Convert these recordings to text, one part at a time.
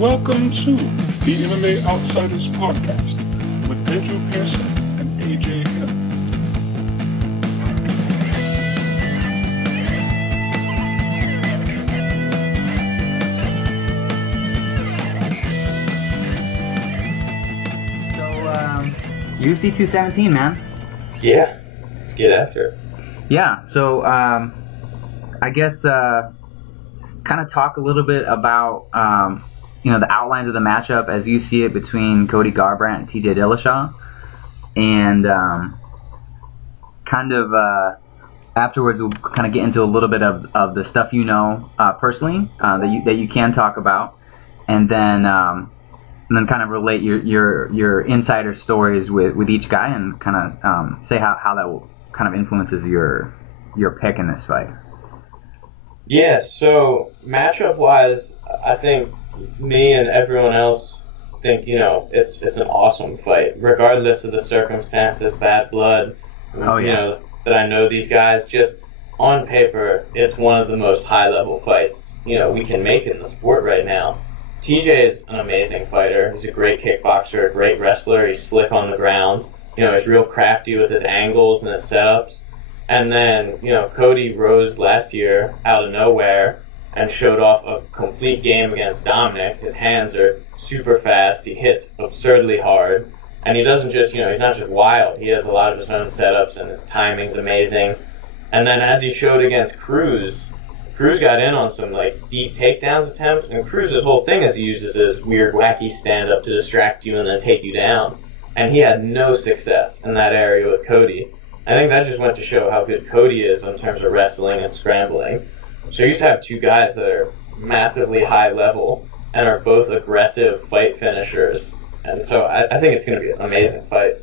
Welcome to the MMA Outsiders Podcast with Andrew Pearson and AJ Hill. UFC 217, man. Yeah, let's get after it. Yeah, so I guess kind of talk a little bit about the outlines of the matchup as you see it between Cody Garbrandt and TJ Dillashaw, and afterwards we'll kind of get into a little bit of the stuff personally that you can talk about, and then kind of relate your insider stories with each guy, and kind of say how that kind of influences your pick in this fight. Yeah, so matchup-wise, I think me and everyone else think, it's an awesome fight, regardless of the circumstances, bad blood, that I know these guys. Just on paper, it's one of the most high-level fights, we can make in the sport right now. TJ is an amazing fighter. He's a great kickboxer, a great wrestler. He's slick on the ground. He's real crafty with his angles and his setups. And then, Cody rose last year out of nowhere and showed off a complete game against Dominic. His hands are super fast. He hits absurdly hard. And he doesn't just, he's not just wild. He has a lot of his own setups, and his timing's amazing. And then as he showed against Cruz got in on some deep takedowns attempts, and Cruz's whole thing is he uses his weird, wacky stand-up to distract you and then take you down. And he had no success in that area with Cody. I think that just went to show how good Cody is in terms of wrestling and scrambling. So you just have two guys that are massively high level and are both aggressive fight finishers. And so I think it's going to be an amazing fight.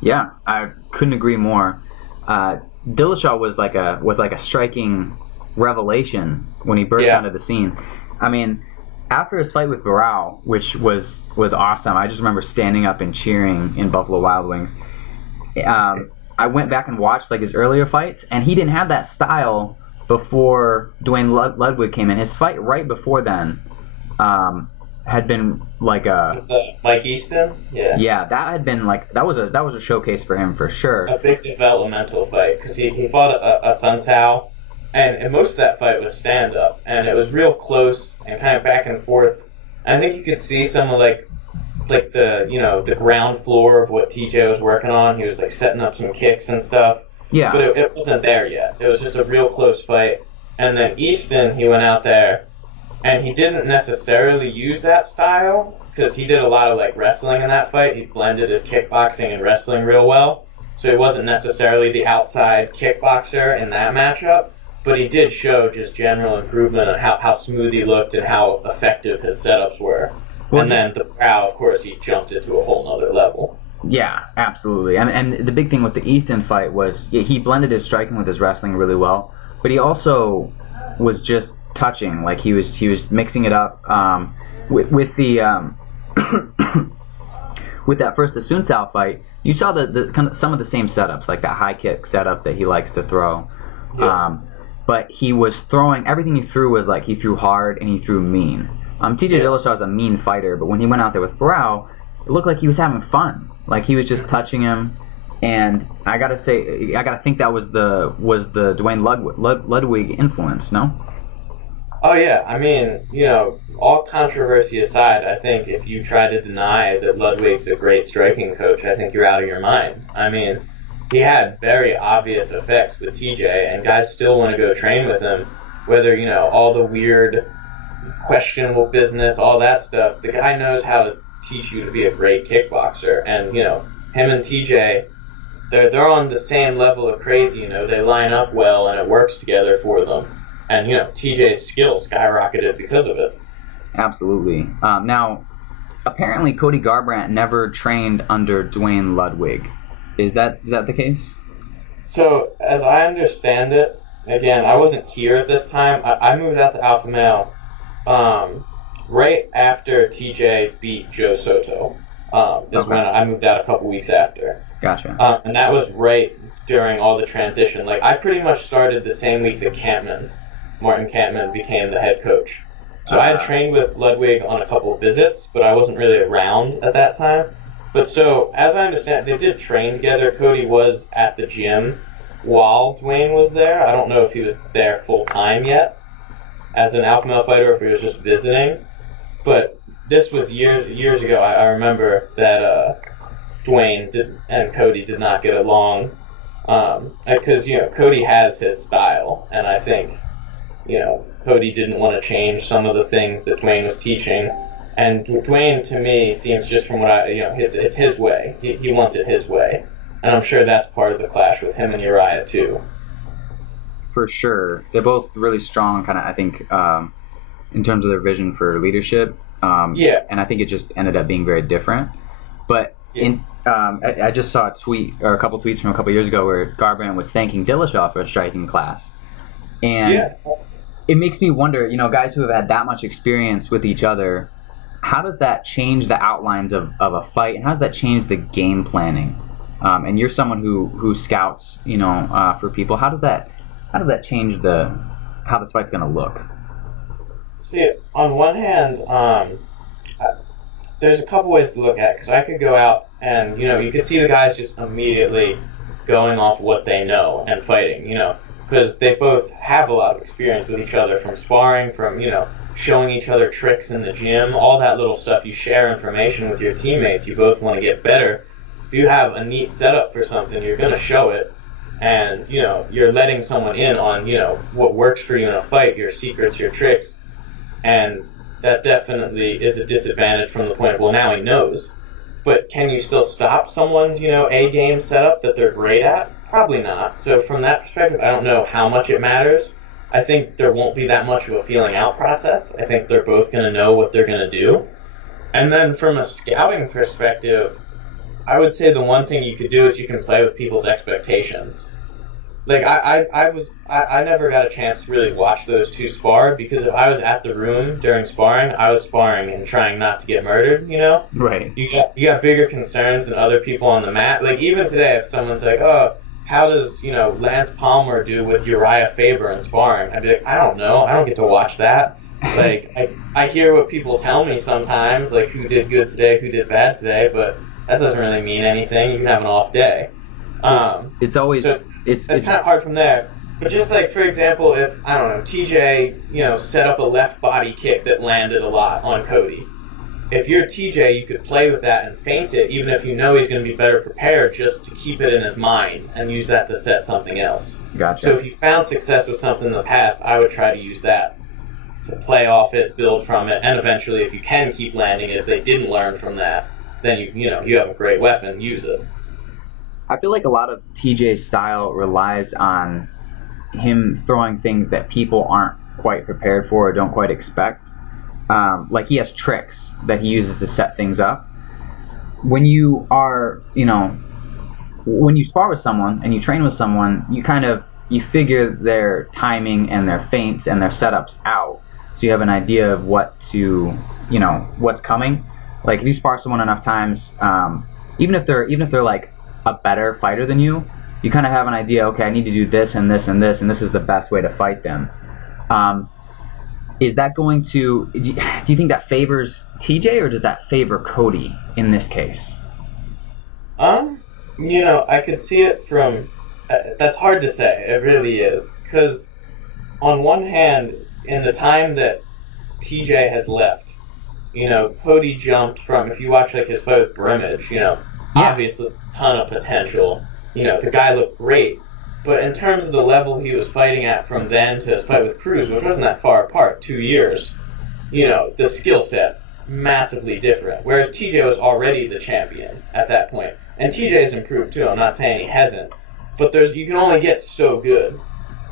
Yeah, I couldn't agree more. Dillashaw was like a striking revelation when he burst onto the scene. I mean, after his fight with Barao, which was awesome, I just remember standing up and cheering in Buffalo Wild Wings. I went back and watched his earlier fights, and he didn't have that style before Duane Ludwig came in. His fight right before then had been like Easton? Yeah, that had been that was a showcase for him for sure. A big developmental fight, because he fought a Sun Tzu. And most of that fight was stand-up, and it was real close and kind of back and forth. And I think you could see some of the ground floor of what TJ was working on. He was setting up some kicks and stuff. Yeah. But it wasn't there yet. It was just a real close fight. And then Easton, he went out there, and he didn't necessarily use that style, because he did a lot of wrestling in that fight. He blended his kickboxing and wrestling real well. So he wasn't necessarily the outside kickboxer in that matchup. But he did show just general improvement on how smooth he looked and how effective his setups were. Well, and then the Barao, of course, he jumped it to a whole nother level. Yeah, absolutely. And the big thing with the Easton fight was he blended his striking with his wrestling really well, but he also was just touching. He was mixing it up with the with that first Asuncao fight. You saw the kind of some of the same setups, like that high kick setup that he likes to throw. Yeah. But he was throwing, everything he threw was he threw hard and he threw mean. TJ Dillashaw is a mean fighter, but when he went out there with Barao, it looked like he was having fun. He was just touching him, and I gotta think that was the Duane Ludwig influence, no? Oh yeah, I mean, all controversy aside, I think if you try to deny that Ludwig's a great striking coach, I think you're out of your mind. I mean, he had very obvious effects with TJ, and guys still want to go train with him, whether, all the weird, questionable business, all that stuff. The guy knows how to teach you to be a great kickboxer, and, him and TJ, they're on the same level of crazy, they line up well, and it works together for them. And, TJ's skill skyrocketed because of it. Absolutely. Now, apparently Cody Garbrandt never trained under Duane Ludwig. Is that the case? So, as I understand it, again, I wasn't here at this time. I moved out to Alpha Male right after TJ beat Joe Soto. When I moved out a couple weeks after. Gotcha. And that was right during all the transition. I pretty much started the same week that Martin Kampman became the head coach. So I had trained with Ludwig on a couple of visits, but I wasn't really around at that time. But so, as I understand, they did train together. Cody was at the gym while Dwayne was there. I don't know if he was there full time yet as an alpha male fighter or if he was just visiting. But this was years ago. I remember that Dwayne and Cody did not get along because, Cody has his style, and I think, Cody didn't want to change some of the things that Dwayne was teaching. And Dwayne, to me, seems just from what it's his way. He wants it his way. And I'm sure that's part of the clash with him and Uriah, too. For sure. They're both really strong, kind of, I think, in terms of their vision for leadership. And I think it just ended up being very different. But I just saw a couple tweets from a couple years ago where Garbrandt was thanking Dillashaw for a striking class. And it makes me wonder, guys who have had that much experience with each other, how does that change the outlines of a fight, and how does that change the game planning? And you're someone who scouts, for people. How does that change how this fight's going to look? See, on one hand, there's a couple ways to look at it, because I could go out and, you could see the guys just immediately going off what they know and fighting, because they both have a lot of experience with each other from sparring, from, showing each other tricks in the gym, all that little stuff. You share information with your teammates. You both want to get better. If you have a neat setup for something, you're going to show it, and, you're letting someone in on, what works for you in a fight, your secrets, your tricks, and that definitely is a disadvantage from the point of, well, now he knows. But can you still stop someone's, A-game setup that they're great at? Probably not. So from that perspective, I don't know how much it matters. I think there won't be that much of a feeling out process. I think they're both going to know what they're going to do. And then from a scouting perspective, I would say the one thing you could do is you can play with people's expectations. Like, I never got a chance to really watch those two spar, because if I was at the room during sparring, I was sparring and trying not to get murdered, Right. You got bigger concerns than other people on the mat. Like, even today, if someone's like, oh, how does, Lance Palmer do with Uriah Faber in sparring? I'd be like, I don't know. I don't get to watch that. Like, I hear what people tell me sometimes, like, who did good today, who did bad today, but that doesn't really mean anything. You can have an off day. It's always... So it's kind of hard from there. But just like, for example, if, I don't know, TJ, set up a left body kick that landed a lot on Cody. If you're TJ, you could play with that and feint it, even if you know he's going to be better prepared, just to keep it in his mind and use that to set something else. Gotcha. So if you found success with something in the past, I would try to use that to play off it, build from it, and eventually, if you can keep landing it, if they didn't learn from that, then you have a great weapon, use it. I feel like a lot of TJ's style relies on him throwing things that people aren't quite prepared for or don't quite expect. Like, he has tricks that he uses to set things up. When you are, when you spar with someone and you train with someone, you figure their timing and their feints and their setups out, so you have an idea of what's coming. Like, if you spar someone enough times, even if they're like a better fighter than you, you kind of have an idea, okay, I need to do this and this and this, and this is the best way to fight them. Is that going to, do you think that favors TJ, or does that favor Cody in this case? I could see it from, that's hard to say, it really is, because on one hand, in the time that TJ has left, Cody jumped from, if you watch like his fight with Brimage, obviously a ton of potential, the guy looked great. But in terms of the level he was fighting at from then to his fight with Cruz, which wasn't that far apart, 2 years, the skill set, massively different. Whereas TJ was already the champion at that point. And TJ's improved too, I'm not saying he hasn't. But you can only get so good.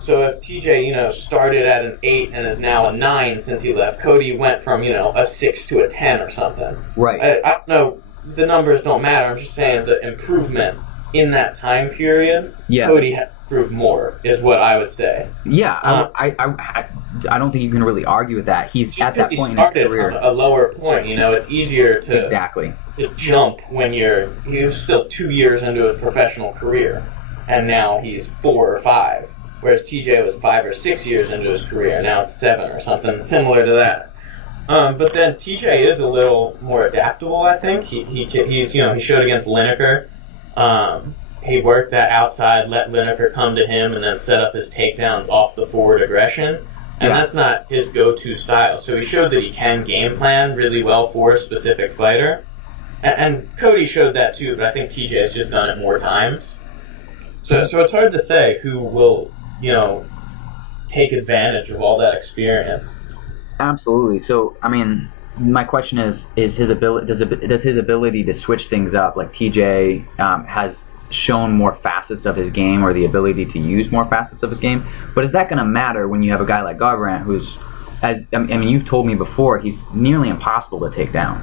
So if TJ, started at an 8 and is now a 9 since he left, Cody went from, a 6 to a 10 or something. Right. I don't know, the numbers don't matter, I'm just saying the improvement in that time period, Cody has improved more, is what I would say. Yeah, I don't think you can really argue with that. He's at that point in his career. From a lower point, it's easier to exactly to jump when he was still 2 years into his professional career, and now he's 4 or 5. Whereas TJ was 5 or 6 years into his career, now it's 7 or something similar to that. But then TJ is a little more adaptable, I think. He showed against Lineker. He worked that outside, let Lineker come to him, and then set up his takedowns off the forward aggression. And that's not his go-to style. So he showed that he can game plan really well for a specific fighter. And Cody showed that too, but I think TJ has just done it more times. So it's hard to say who will, take advantage of all that experience. Absolutely. So, I mean, my question is his ability, does his ability to switch things up, like TJ has shown more facets of his game, or the ability to use more facets of his game, but is that going to matter when you have a guy like Garbrandt who's, you've told me before, he's nearly impossible to take down.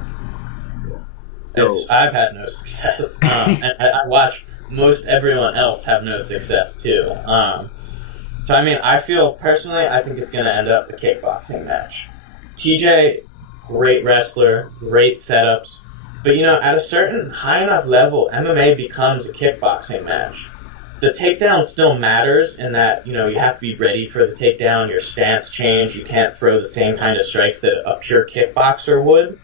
So I've had no success, and I watch most everyone else have no success too. So I feel personally, I think it's going to end up a kickboxing match. TJ, great wrestler, great setups. But, at a certain high enough level, MMA becomes a kickboxing match. The takedown still matters in that, you have to be ready for the takedown, your stance change, you can't throw the same kind of strikes that a pure kickboxer would.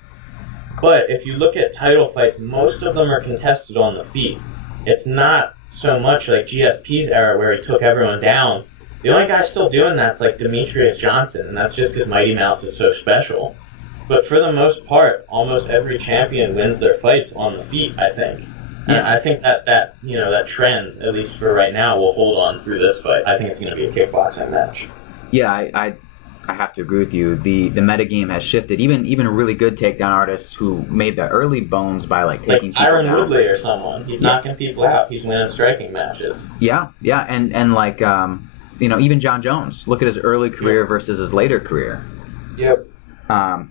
But if you look at title fights, most of them are contested on the feet. It's not so much like GSP's era where he took everyone down. The only guy still doing that's like Demetrius Johnson, and that's just because Mighty Mouse is so special. But for the most part, almost every champion wins their fights on the feet, I think. And I think that trend, at least for right now, will hold on through this fight. I think it's going to be a kickboxing match. Yeah, I have to agree with you. The metagame has shifted. Even really good takedown artists who made the early bones by taking people Tyron down. Woodley or someone. He's knocking people out. He's winning striking matches. Yeah, and even John Jones. Look at his early career versus his later career. Yep.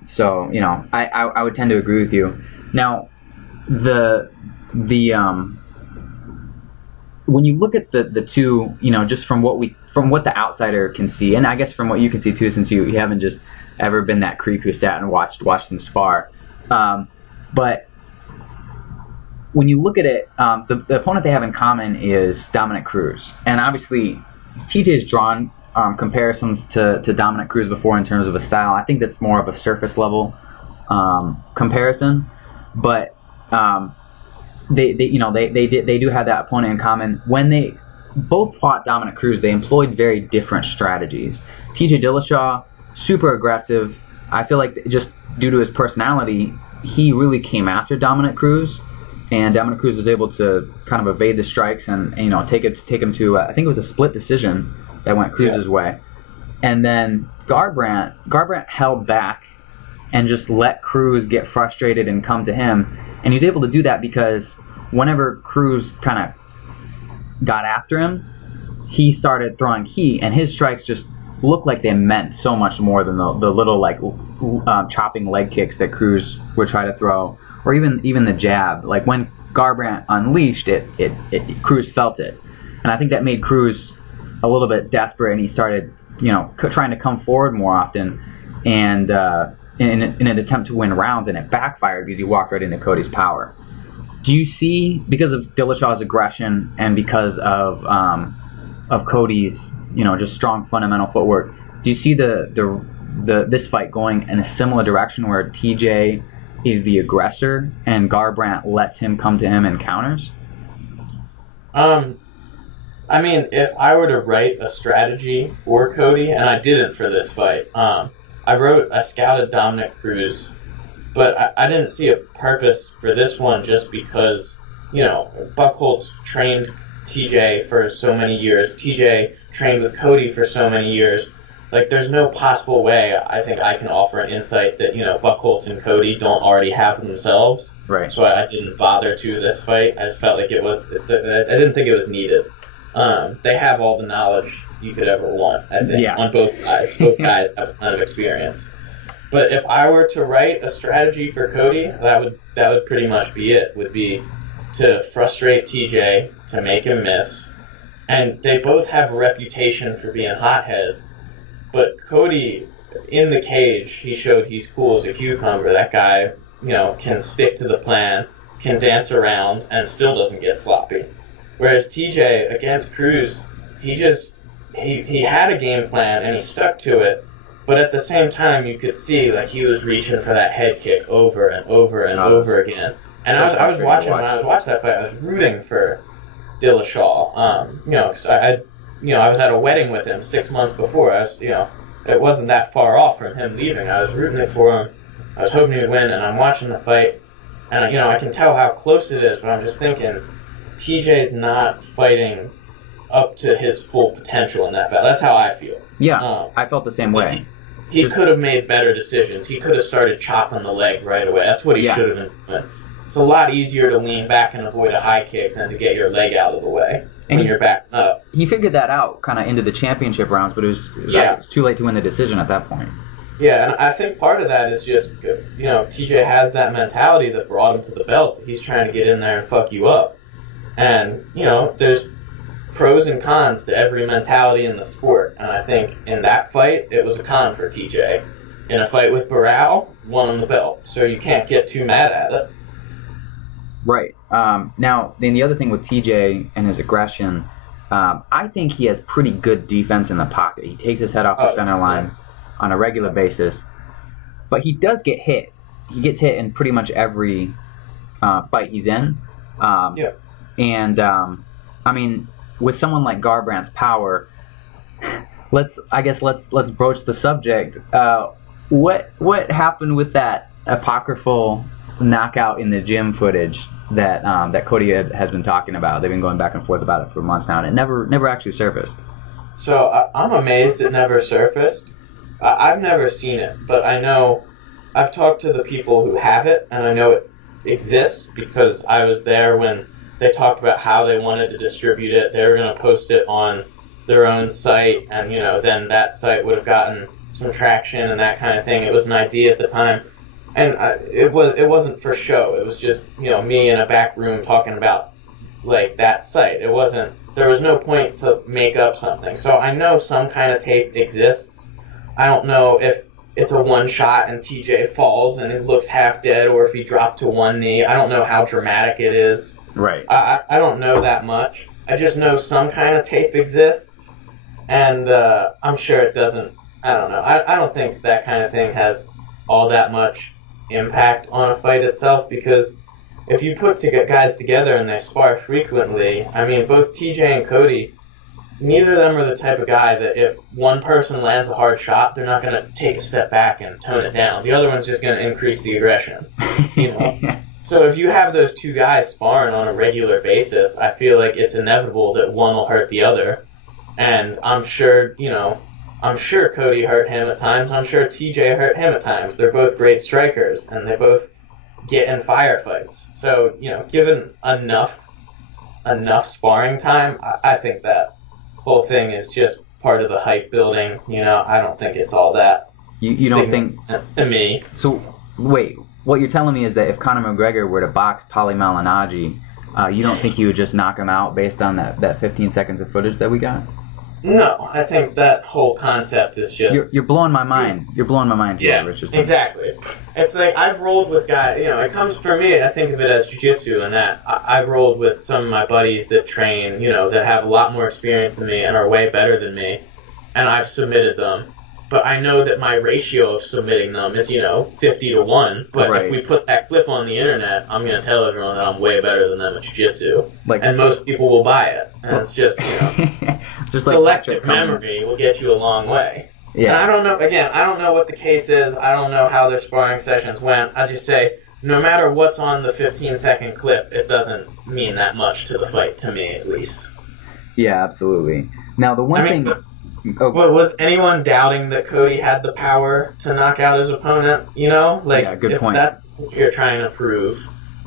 So I would tend to agree with you. Now, when you look at the two, just from what the outsider can see, and I guess from what you can see too, since you haven't just ever been that creep who sat and watched them spar. But when you look at it, the opponent they have in common is Dominick Cruz, and obviously TJ's drawn comparisons to Dominick Cruz before in terms of a style. I think that's more of a surface level comparison, but they do have that opponent in common. When they both fought Dominick Cruz, they employed very different strategies. TJ Dillashaw, super aggressive. I feel like just due to his personality, he really came after Dominick Cruz, and Dominick Cruz was able to kind of evade the strikes and take him to I think it was a split decision that went Cruz's way. And then Garbrandt held back and just let Cruz get frustrated and come to him. And he was able to do that because whenever Cruz kind of got after him, he started throwing heat, and his strikes just looked like they meant so much more than the little chopping leg kicks that Cruz would try to throw, or even the jab. Like when Garbrandt unleashed it, Cruz felt it. And I think that made Cruz a little bit desperate, and he started, trying to come forward more often, and in an attempt to win rounds, and it backfired because he walked right into Cody's power. Do you see, because of Dillashaw's aggression and because of Cody's, just strong fundamental footwork, do you see this fight going in a similar direction where TJ is the aggressor and Garbrandt lets him come to him and counters? If I were to write a strategy for Cody, and I didn't for this fight, I scouted Dominick Cruz, but I didn't see a purpose for this one just because, Buchholz trained TJ for so many years. TJ trained with Cody for so many years. There's no possible way I think I can offer an insight that, Buchholz and Cody don't already have themselves. Right. So I didn't bother to this fight. I just felt like I didn't think it was needed. They have all the knowledge you could ever want, I think, on both sides. Both guys have a ton of experience. But if I were to write a strategy for Cody, that would pretty much be it. Would be to frustrate TJ, to make him miss. And they both have a reputation for being hotheads. But Cody, in the cage, he showed he's cool as a cucumber. That guy, can stick to the plan, can dance around, and still doesn't get sloppy. Whereas TJ, against Cruz, he had a game plan and he stuck to it, But at the same time, you could see like he was reaching for that head kick over and over and over again. And I was watching when I was watching that fight. I was rooting for Dillashaw. You know, 'cause I was at a wedding with him 6 months before. It wasn't that far off from him leaving. I was rooting for him. I was hoping he would win, and I'm watching the fight, and I can tell how close it is. But I'm just thinking, TJ's not fighting up to his full potential in that battle. That's how I feel. Yeah, I felt the same way. He could have made better decisions. He could have started chopping the leg right away. That's what he should have been doing. It's a lot easier to lean back and avoid a high kick than to get your leg out of the way when you're backing up. He figured that out kind of into the championship rounds, but it was too late to win the decision at that point. Yeah, and I think part of that is just, TJ has that mentality that brought him to the belt. He's trying to get in there and fuck you up. And, there's pros and cons to every mentality in the sport. And I think in that fight, it was a con for TJ. In a fight with Barao, won him the belt. So you can't get too mad at it. Right. Now, then the other thing with TJ and his aggression, I think he has pretty good defense in the pocket. He takes his head off the center line on a regular basis. But he does get hit. He gets hit in pretty much every fight he's in. And, I mean, with someone like Garbrandt's power, let's broach the subject. What happened with that apocryphal knockout in the gym footage that Cody has been talking about? They've been going back and forth about it for months now, and it never actually surfaced. So I'm amazed it never surfaced. I've never seen it, but I know I've talked to the people who have it, and I know it exists because I was there when they talked about how they wanted to distribute it. They were going to post it on their own site, and then that site would have gotten some traction and that kind of thing. It was an idea at the time, and it wasn't for show. It was just me in a back room talking about like that site. There was no point to make up something. So I know some kind of tape exists. I don't know if it's a one shot and TJ falls and it looks half dead, or if he dropped to one knee. I don't know how dramatic it is. Right. I don't know that much. I just know some kind of tape exists, and I'm sure it doesn't. I don't know. I don't think that kind of thing has all that much impact on a fight itself, because if you put guys together and they spar frequently, I mean, both TJ and Cody, neither of them are the type of guy that if one person lands a hard shot, they're not going to take a step back and tone it down. The other one's just going to increase the aggression. So if you have those two guys sparring on a regular basis, I feel like it's inevitable that one will hurt the other. And I'm sure Cody hurt him at times. I'm sure TJ hurt him at times. They're both great strikers, and they both get in firefights. So, given enough sparring time, I think that whole thing is just part of the hype building. I don't think it's all that. You don't think to me? So wait, what you're telling me is that if Conor McGregor were to box Paulie Malignaggi, you don't think he would just knock him out based on that 15 seconds of footage that we got? No, I think that whole concept is just... You're blowing my mind. You're blowing my mind, yeah, Richardson. Exactly. It's like I've rolled with guys, it comes, for me, I think of it as jiu-jitsu, and that I've rolled with some of my buddies that train, that have a lot more experience than me and are way better than me, and I've submitted them. But I know that my ratio of submitting them is, 50-1. But right. If we put that clip on the internet, I'm going to tell everyone that I'm way better than them at jiu-jitsu. And most people will buy it. And it's just, just like selective memory will get you a long way. Yeah. And I don't know what the case is. I don't know how their sparring sessions went. I just say, no matter what's on the 15-second clip, it doesn't mean that much to the fight, to me at least. Yeah, absolutely. Now, the one thing... Was anyone doubting that Cody had the power to knock out his opponent? Yeah, good point. That's what you're trying to prove.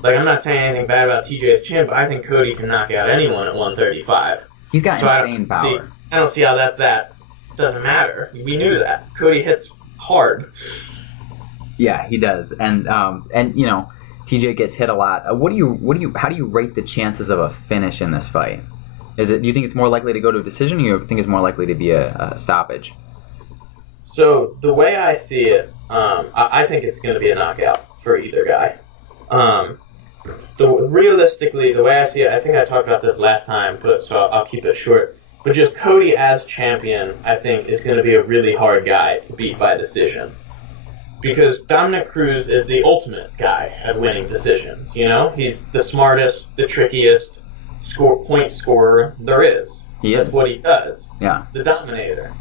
Like, I'm not saying anything bad about TJ's chin, but I think Cody can knock out anyone at 135. He's got insane power. I don't see how that doesn't matter. We knew that. Cody hits hard. Yeah, he does, and TJ gets hit a lot. How do you rate the chances of a finish in this fight? Do you think it's more likely to go to a decision, or do you think it's more likely to be a stoppage? So the way I see it, I think it's going to be a knockout for either guy. Realistically, the way I see it, I think I talked about this last time, so I'll keep it short. But just Cody as champion, I think, is going to be a really hard guy to beat by decision. Because Dominick Cruz is the ultimate guy at winning decisions, you know? He's the smartest, the trickiest point scorer there is. That's what he does. Yeah. The dominator.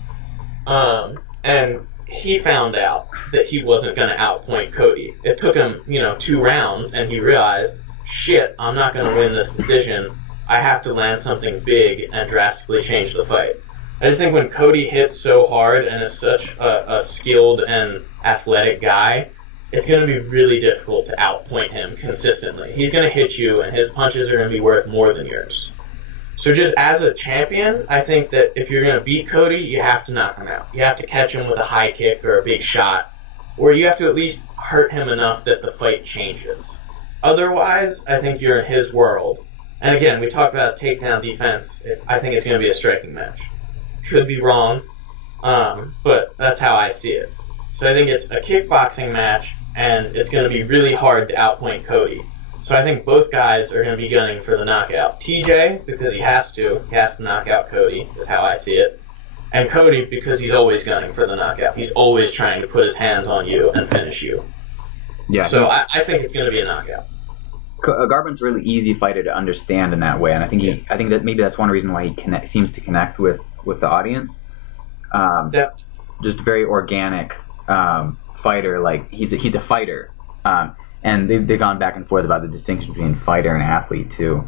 And he found out that he wasn't going to outpoint Cody. It took him, 2 rounds, and he realized, shit, I'm not going to win this decision. I have to land something big and drastically change the fight. I just think when Cody hits so hard and is such a skilled and athletic guy, it's going to be really difficult to outpoint him consistently. He's going to hit you, and his punches are going to be worth more than yours. So just as a champion, I think that if you're going to beat Cody, you have to knock him out. You have to catch him with a high kick or a big shot, or you have to at least hurt him enough that the fight changes. Otherwise, I think you're in his world. And again, we talked about his takedown defense. I think it's going to be a striking match. Could be wrong, but that's how I see it. So I think it's a kickboxing match, and it's going to be really hard to outpoint Cody. So I think both guys are going to be gunning for the knockout. TJ, because he has to knock out Cody, is how I see it. And Cody, because he's always gunning for the knockout. He's always trying to put his hands on you and finish you. Yeah. So I think it's going to be a knockout. Garbrandt's a really easy fighter to understand in that way, and I think that maybe that's one reason why he seems to connect with the audience. Just a very organic fighter. Like he's a fighter, and they've gone back and forth about the distinction between fighter and athlete too,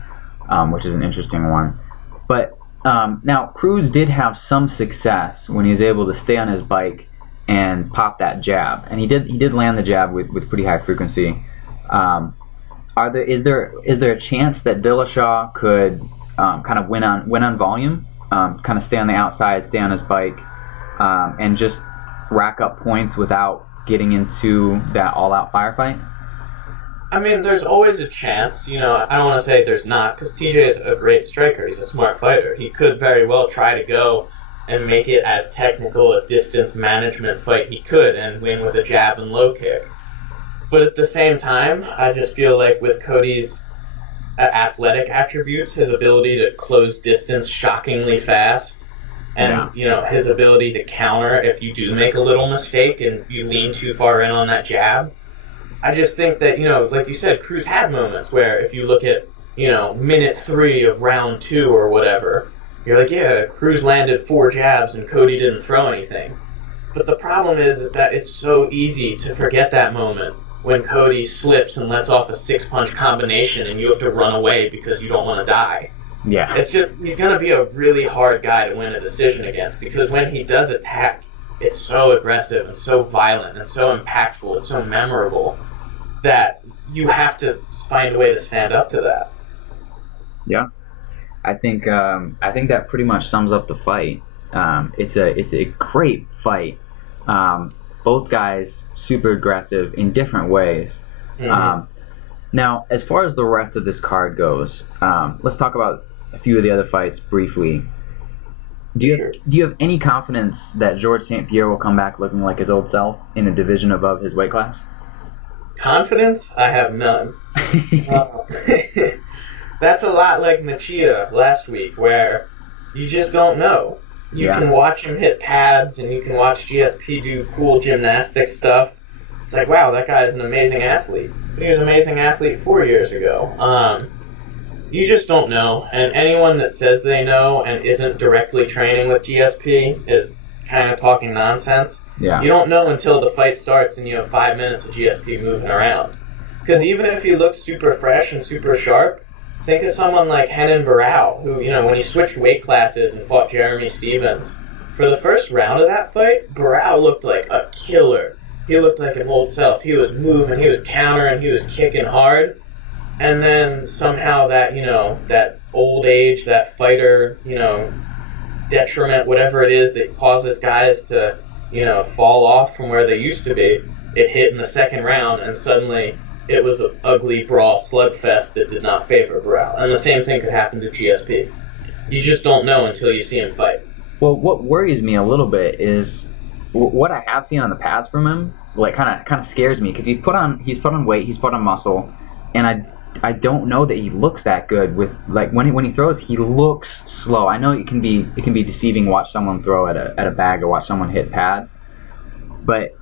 which is an interesting one. But now Cruz did have some success when he was able to stay on his bike and pop that jab, and he did land the jab with pretty high frequency. Is there a chance that Dillashaw could kind of win on volume, kind of stay on the outside, stay on his bike, and just rack up points without getting into that all-out firefight? I mean, there's always a chance. I don't want to say there's not, because TJ is a great striker. He's a smart fighter. He could very well try to go and make it as technical a distance management fight he could and win with a jab and low kick. But at the same time, I just feel like with Cody's athletic attributes, his ability to close distance shockingly fast, and his ability to counter if you do make a little mistake and you lean too far in on that jab, I just think that, like you said, Cruz had moments where if you look at, minute 3 of round 2 or whatever, you're like, yeah, Cruz landed 4 jabs and Cody didn't throw anything. But the problem is that it's so easy to forget that moment when Cody slips and lets off a 6-punch combination and you have to run away because you don't want to die. Yeah. It's just, he's going to be a really hard guy to win a decision against, because when he does attack, it's so aggressive and so violent and so impactful and so memorable that you have to find a way to stand up to that. Yeah. I think that pretty much sums up the fight. It's a great fight. Both guys super aggressive in different ways. Mm-hmm. Now, as far as the rest of this card goes, let's talk about a few of the other fights briefly. Do you have any confidence that Georges St. Pierre will come back looking like his old self in a division above his weight class? Confidence? I have none. That's a lot like Machida last week, where you just don't know. You can watch him hit pads, and you can watch GSP do cool gymnastics stuff. It's like, wow, that guy is an amazing athlete. He was an amazing athlete 4 years ago. You just don't know, and anyone that says they know and isn't directly training with GSP is kind of talking nonsense. Yeah. You don't know until the fight starts and you have 5 minutes of GSP moving around. Because even if he looks super fresh and super sharp, think of someone like Renan Barão, who, when he switched weight classes and fought Jeremy Stevens, for the first round of that fight, Barão looked like a killer. He looked like his old self. He was moving, he was countering, he was kicking hard. And then somehow that, that old age, that fighter, detriment, whatever it is that causes guys to, fall off from where they used to be, it hit in the second round, and suddenly it was an ugly brawl slugfest that did not favor Barão. And the same thing could happen to GSP. You just don't know until you see him fight. Well, what worries me a little bit is what I have seen on the pads from him. Like, kind of scares me, because he's put on weight, he's put on muscle, and I don't know that he looks that good with like when he throws, he looks slow. I know it can be deceiving watch someone throw at a bag or watch someone hit pads, but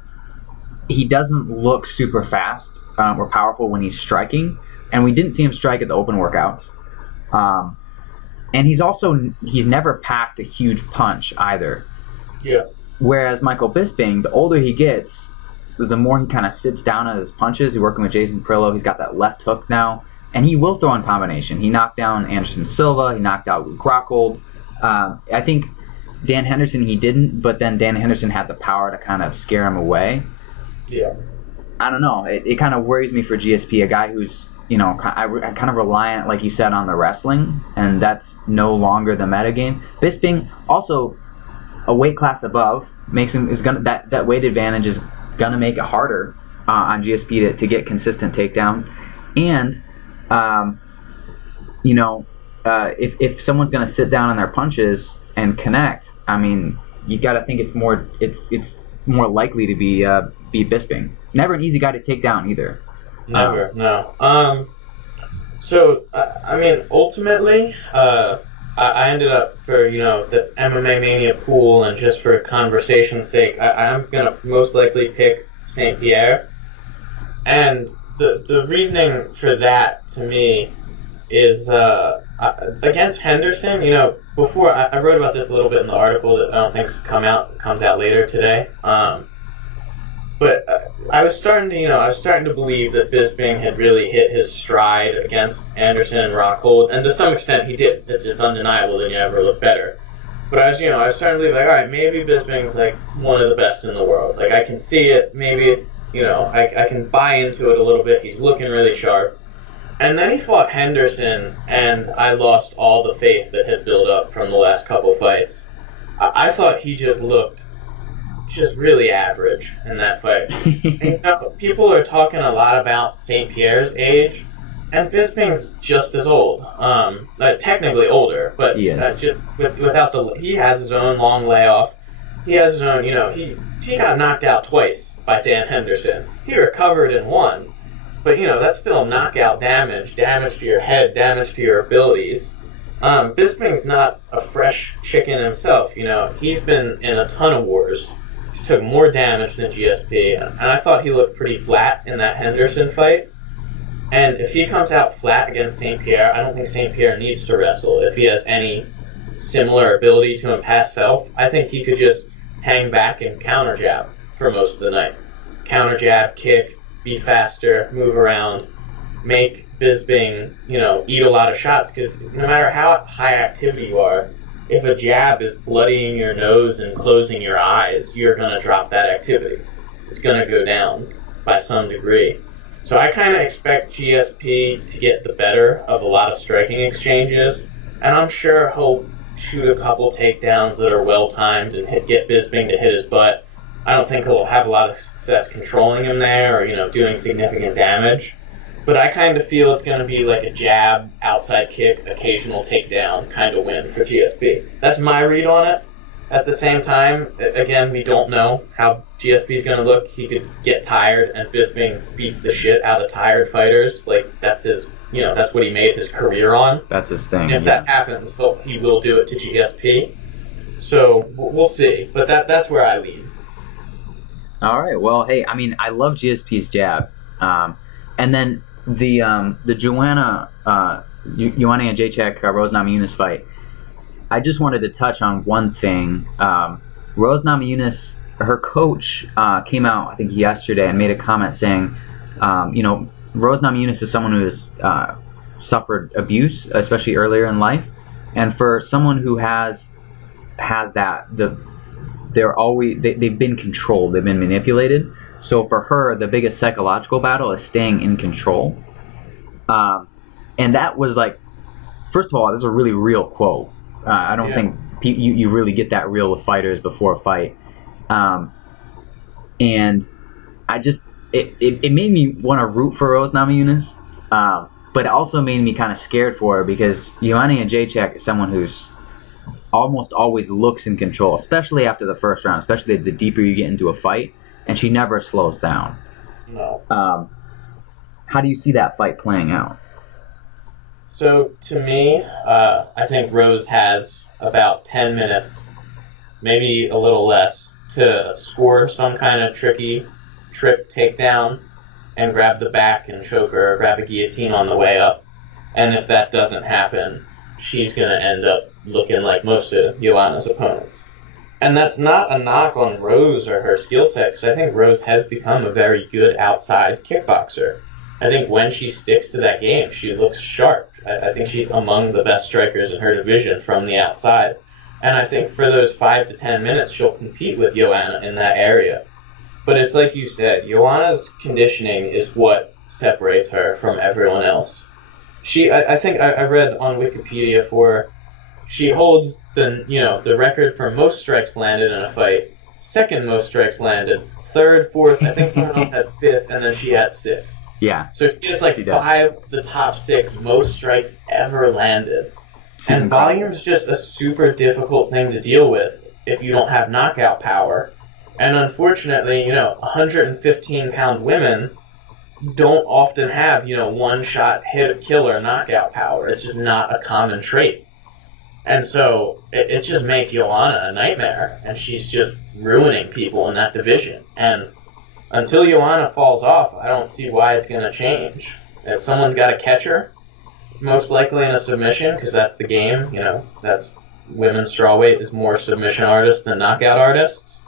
he doesn't look super fast or powerful when he's striking, and we didn't see him strike at the open workouts. And he's never packed a huge punch either. Yeah. Whereas Michael Bisping, the older he gets, the more he kind of sits down on his punches. He's working with Jason Perillo. He's got that left hook now, and he will throw in combination. He knocked down Anderson Silva. He knocked out Luke Rockhold. I think Dan Henderson he didn't, but then Dan Henderson had the power to kind of scare him away. Yeah. I don't know. It kind of worries me for GSP, a guy who's kind of reliant, like you said, on the wrestling, and that's no longer the metagame. Bisping also a weight class above makes him that weight advantage is gonna make it harder on GSP to get consistent takedowns, and if someone's gonna sit down on their punches and connect, I mean, you got to think it's more likely to be Bisping. Never an easy guy to take down either. Never, no. So, I mean, ultimately, I ended up for, the MMA Mania pool and just for conversation's sake, I'm going to most likely pick St. Pierre. And the reasoning for that, to me, is against Henderson, before, I wrote about this a little bit in the article that I don't think comes out later today. But I was starting to believe that Bisping had really hit his stride against Anderson and Rockhold, and to some extent he did. It's undeniable that he never looked better. But I was starting to believe, like, all right, maybe Bisping's like one of the best in the world. Like, I can see it. Maybe I can buy into it a little bit. He's looking really sharp. And then he fought Henderson, and I lost all the faith that had built up from the last couple fights. I thought he just looked really average in that fight. And, people are talking a lot about St. Pierre's age, and Bisping's just as old. Technically older, but just without he has his own long layoff. He has his own, he got knocked out twice by Dan Henderson. He recovered and won. But, that's still knockout damage to your head, damage to your abilities. Bisping's not a fresh chicken himself, He's been in a ton of wars. He's took more damage than GSP, and I thought he looked pretty flat in that Henderson fight. And if he comes out flat against St. Pierre, I don't think St. Pierre needs to wrestle. If he has any similar ability to him past self, I think he could just hang back and counter jab for most of the night. Counter jab, kick, be faster, move around, make Bisping, eat a lot of shots, because no matter how high activity you are, if a jab is bloodying your nose and closing your eyes, you're going to drop that activity. It's going to go down by some degree. So I kind of expect GSP to get the better of a lot of striking exchanges, and I'm sure he'll shoot a couple takedowns that are well-timed and get Bisping to hit his butt. I don't think he'll have a lot of success controlling him there or, doing significant damage. But I kind of feel it's going to be like a jab, outside kick, occasional takedown kind of win for GSP. That's my read on it. At the same time, again, we don't know how GSP is going to look. He could get tired, and Bisping beats the shit out of tired fighters. Like, that's his, that's what he made his career on. That's his thing. And if that happens, he will do it to GSP. So we'll see. But that's where I lean. All right. Well, hey, I mean, I love GSP's jab, and then the Joanna and Jacare Rose Namajunas fight. I just wanted to touch on one thing. Rose Namajunas, her coach, came out I think yesterday and made a comment saying, Rose Namajunas is someone who has suffered abuse, especially earlier in life, and for someone who has that they've been controlled, they've been manipulated. So for her, the biggest psychological battle is staying in control. And that was like, first of all, that's a really real quote. I don't think you really get that real with fighters before a fight. And I just, it made me want to root for Rose Namajunas, but it also made me kind of scared for her because Joanna and Jacek is someone who's almost always looks in control, especially after the first round, especially the deeper you get into a fight, and she never slows down. No. How do you see that fight playing out? So to me, I think Rose has about 10 minutes, maybe a little less, to score some kind of trick takedown and grab the back and choke her or grab a guillotine on the way up. And if that doesn't happen, she's going to end up looking like most of Joanna's opponents. And that's not a knock on Rose or her skill set, because I think Rose has become a very good outside kickboxer. I think when she sticks to that game, she looks sharp. I think she's among the best strikers in her division from the outside. And I think for those 5 to 10 minutes, she'll compete with Joanna in that area. But it's like you said, Joanna's conditioning is what separates her from everyone else. I think I read on Wikipedia she holds the record for most strikes landed in a fight, second most strikes landed, third, fourth, I think someone else had fifth, and then she had sixth. Yeah. So she has like 5 of the top 6 most strikes ever landed. And volume is just a super difficult thing to deal with if you don't have knockout power. And unfortunately, 115-pound women don't often have, one-shot hit killer knockout power. It's just not a common trait. And so it just makes Joanna a nightmare, and she's just ruining people in that division. And until Joanna falls off, I don't see why it's going to change. If someone's got to catch her, most likely in a submission, because that's the game. That's women's strawweight is more submission artists than knockout artists.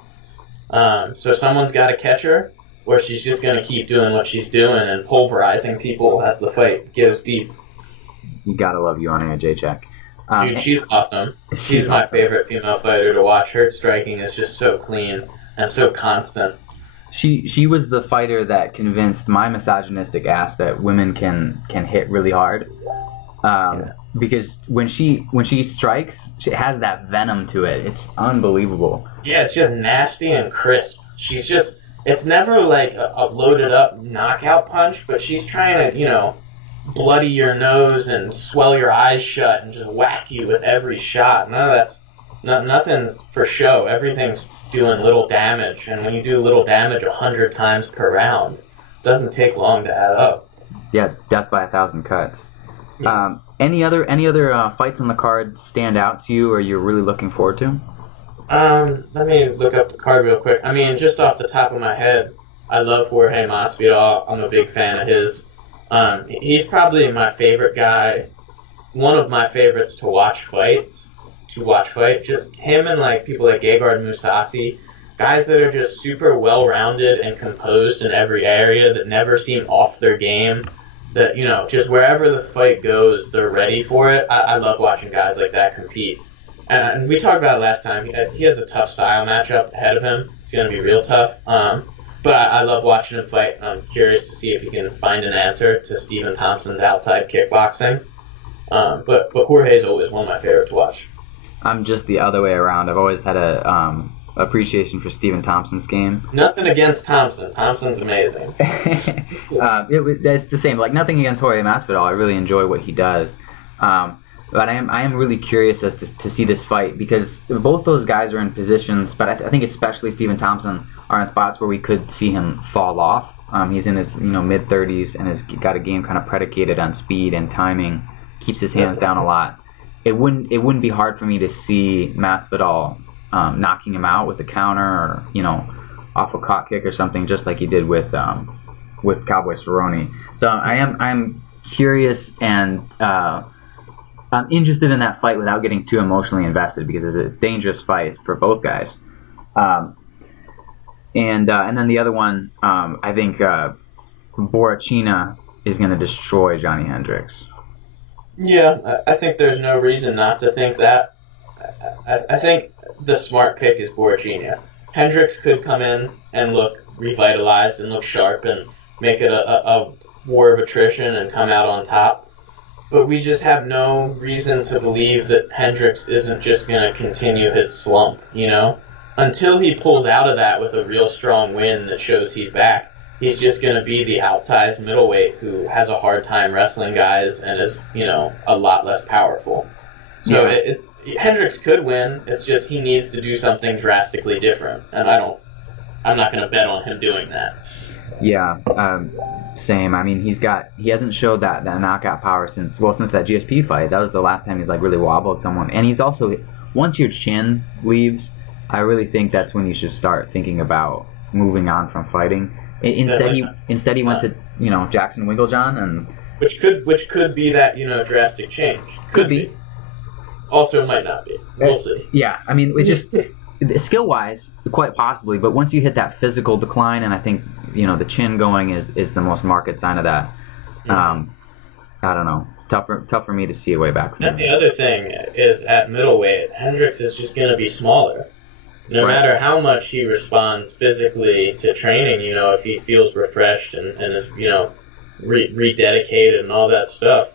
So someone's got to catch her, or she's just going to keep doing what she's doing and pulverizing people as the fight goes deep. You gotta love Joanna Jacek. Dude, she's awesome. She's my favorite female fighter to watch. Her striking is just so clean and so constant. She was the fighter that convinced my misogynistic ass that women can hit really hard. Because when she strikes, she has that venom to it. It's unbelievable. Yeah, it's just nasty and crisp. It's never like a loaded up knockout punch, but she's trying to, bloody your nose and swell your eyes shut and just whack you with every shot. Nothing's for show. Everything's doing little damage, and when you do little damage 100 times per round, it doesn't take long to add up. Yeah, it's death by 1,000 cuts. Yeah. Any other fights on the card stand out to you, or you're really looking forward to? Let me look up the card real quick. I mean, just off the top of my head, I love Jorge Masvidal. I'm a big fan of his. He's probably my favorite guy, one of my favorites to watch fight. Just him and people like Gegard Mousasi, guys that are just super well-rounded and composed in every area, that never seem off their game, that, just wherever the fight goes, they're ready for it. I love watching guys like that compete. And we talked about it last time. He has a tough style matchup ahead of him. It's going to be real tough. But I love watching him fight. I'm curious to see if he can find an answer to Stephen Thompson's outside kickboxing. But Jorge's always one of my favorite to watch. I'm just the other way around. I've always had a appreciation for Stephen Thompson's game. Nothing against Thompson. Thompson's amazing. It's the same. Nothing against Jorge Masvidal. I really enjoy what he does. But I am really curious as to see this fight, because both those guys are in positions, but I think especially Stephen Thompson are in spots where we could see him fall off. He's in his mid-30s and has got a game kind of predicated on speed and timing, keeps his hands down a lot. It wouldn't be hard for me to see Masvidal knocking him out with a counter or off a caught kick or something, just like he did with Cowboy Cerrone. So I am curious and I'm interested in that fight without getting too emotionally invested, because it's a dangerous fight for both guys. And then the other one, I think Borrachina is going to destroy Johnny Hendricks. Yeah, I think there's no reason not to think that. I think the smart pick is Borrachina. Hendricks could come in and look revitalized and look sharp and make it a war of attrition and come out on top. But we just have no reason to believe that Hendricks isn't just going to continue his slump, Until he pulls out of that with a real strong win that shows he's back, he's just going to be the outsized middleweight who has a hard time wrestling guys and is, a lot less powerful. So Hendricks could win. It's just he needs to do something drastically different, and I'm not going to bet on him doing that. Yeah, same. I mean, he hasn't showed that knockout power since that GSP fight. That was the last time he's like really wobbled someone. And he's also, once your chin leaves, I really think that's when you should start thinking about moving on from fighting. Instead he went to Jackson Winklejohn, and which could be that drastic change. Could be. Also might not be. We'll see. Yeah, I mean, it's just skill wise, quite possibly. But once you hit that physical decline, and I think the chin going is the most marked sign of that. I don't know. It's tough for me to see a way back from that. The other thing is at middleweight, Hendricks is just going to be smaller. No matter how much he responds physically to training, if he feels refreshed and is, rededicated and all that stuff,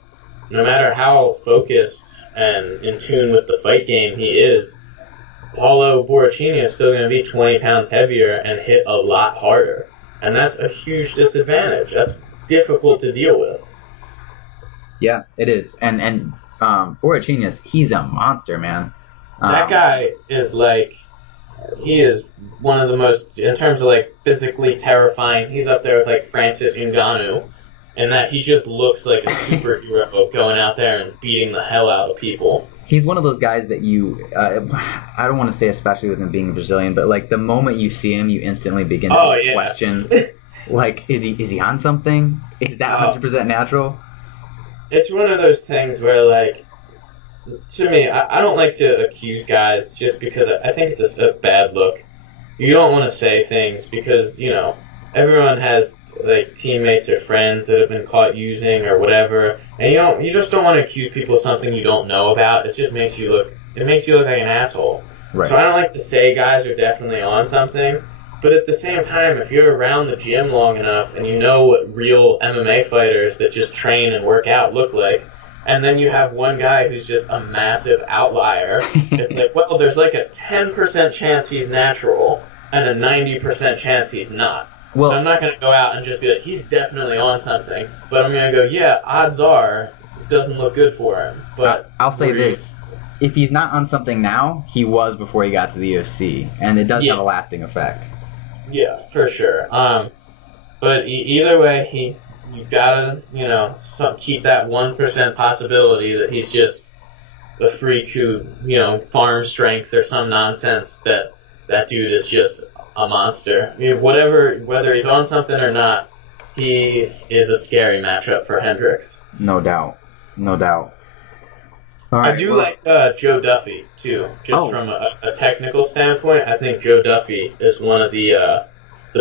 no matter how focused and in tune with the fight game he is, Paulo Borrachinha is still going to be 20 pounds heavier and hit a lot harder. And that's a huge disadvantage. That's difficult to deal with. Yeah, it is. And Borrachinha, he's a monster, man. That guy is he is one of the most, in terms of physically terrifying, he's up there with Francis Ngannou, in that he just looks like a superhero going out there and beating the hell out of people. He's one of those guys that I don't want to say especially with him being Brazilian, but the moment you see him, you instantly begin to question, is he on something? Is that 100% natural? It's one of those things where to me, I don't like to accuse guys just because I think it's a bad look. You don't want to say things because, everyone has teammates or friends that have been caught using or whatever, and you just don't want to accuse people of something you don't know about. It just makes you look like an asshole. Right. So I don't like to say guys are definitely on something, but at the same time, if you're around the gym long enough and you know what real MMA fighters that just train and work out look like, and then you have one guy who's just a massive outlier, it's there's a 10% chance he's natural and a 90% chance he's not. So I'm not going to go out and just be like, he's definitely on something. But I'm going to go, yeah, odds are it doesn't look good for him. But I'll say this. If he's not on something now, he was before he got to the UFC. And it does have a lasting effect. Yeah, for sure. But either way, you've got to, keep that 1% possibility that he's just a freak who, farm strength or some nonsense that dude is just a monster. Whether he's on something or not, he is a scary matchup for Hendricks. No doubt. All right, I do like Joe Duffy too. From a technical standpoint, I think Joe Duffy is one of the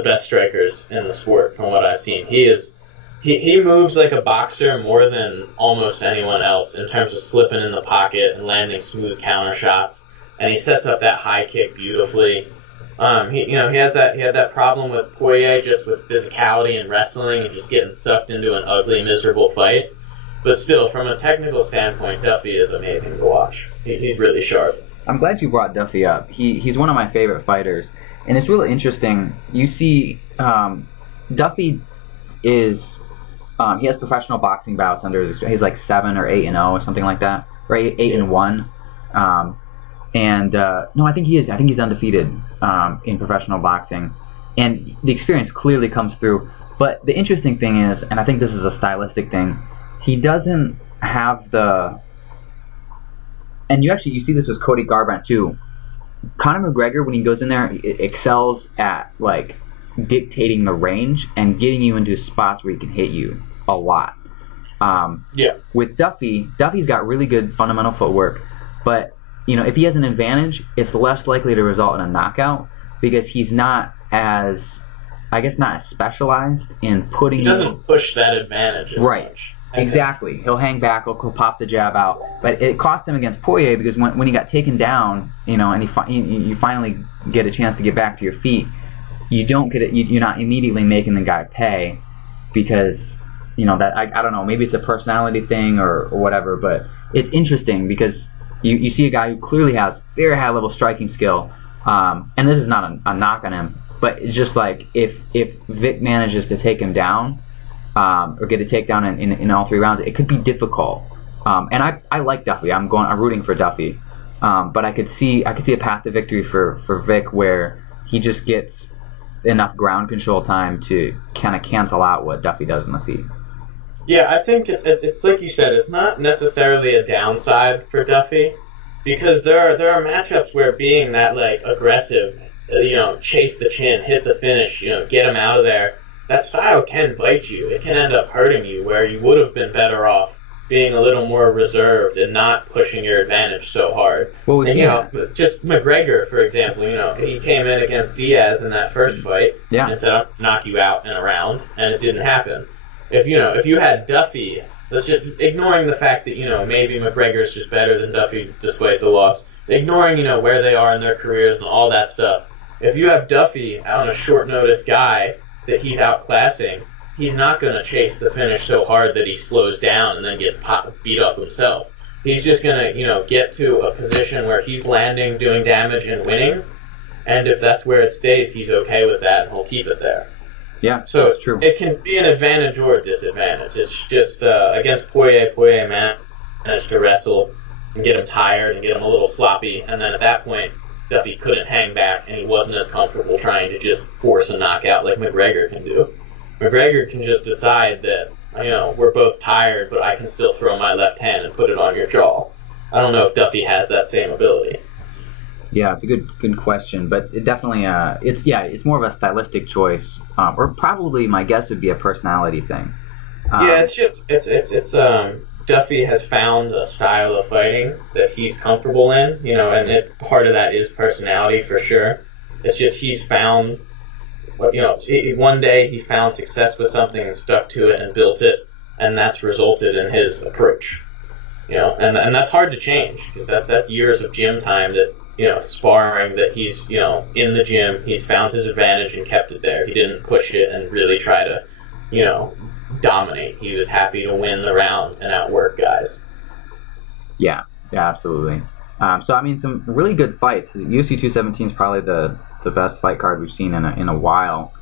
best strikers in the sport from what I've seen. He moves like a boxer more than almost anyone else in terms of slipping in the pocket and landing smooth counter shots, and he sets up that high kick beautifully. He had that problem with Poirier just with physicality and wrestling and just getting sucked into an ugly, miserable fight. But still, from a technical standpoint, Duffy is amazing to watch. He's really sharp. I'm glad you brought Duffy up. He's one of my favorite fighters, and it's really interesting. You see, Duffy is he has professional boxing bouts under his. He's 7 or 8-0 or something like that, or 8-1. No, I think he is. I think he's undefeated in professional boxing, and the experience clearly comes through. But the interesting thing is, and I think this is a stylistic thing, he doesn't have the. And you see this with Cody Garbrandt too. Conor McGregor, when he goes in there, excels at dictating the range and getting you into spots where he can hit you a lot. With Duffy's got really good fundamental footwork, but if he has an advantage, it's less likely to result in a knockout because he's not as specialized in putting. He doesn't push that advantage as much. Exactly. He'll hang back. He'll pop the jab out. But it cost him against Poirier because when he got taken down, and you finally get a chance to get back to your feet, you don't get it. You're not immediately making the guy pay because that I don't know. Maybe it's a personality thing or whatever. But it's interesting because. You see a guy who clearly has very high level striking skill, and this is not a knock on him, but it's just if Vic manages to take him down or get a takedown in all 3 rounds, it could be difficult. And I like Duffy. I'm rooting for Duffy, but I could see a path to victory for Vic where he just gets enough ground control time to kind of cancel out what Duffy does in the feet. Yeah, I think it's like you said, it's not necessarily a downside for Duffy, because there are matchups where being that like aggressive, chase the chin, hit the finish, get him out of there, that style can bite you. It can end up hurting you, where you would have been better off being a little more reserved and not pushing your advantage so hard. Well, just McGregor, for example, he came in against Diaz in that first fight and said, "I'll knock you out in a round," and it didn't happen. If you had Duffy, let's just ignoring the fact that maybe McGregor's just better than Duffy despite the loss, ignoring where they are in their careers and all that stuff. If you have Duffy on a short notice guy that he's outclassing, he's not going to chase the finish so hard that he slows down and then gets beat up himself. He's just going to get to a position where he's landing, doing damage, and winning. And if that's where it stays, he's okay with that and he'll keep it there. Yeah, so that's true. It can be an advantage or a disadvantage. It's just against Poirier managed to wrestle and get him tired and get him a little sloppy, and then at that point Duffy couldn't hang back and he wasn't as comfortable trying to just force a knockout like McGregor can do. McGregor can just decide that we're both tired, but I can still throw my left hand and put it on your jaw. I don't know if Duffy has that same ability. Yeah, it's a good question, but it definitely it's more of a stylistic choice, or probably my guess would be a personality thing. It's Duffy has found a style of fighting that he's comfortable in, and part of that is personality for sure. It's just he's found, one day he found success with something and stuck to it and built it, and that's resulted in his approach. And that's hard to change, because that's years of gym time that. Sparring that he's, in the gym, he's found his advantage and kept it there. He didn't push it and really try to, dominate. He was happy to win the round and outwork guys. Yeah, absolutely. So, I mean, some really good fights. UFC 217 is probably the best fight card we've seen in a while.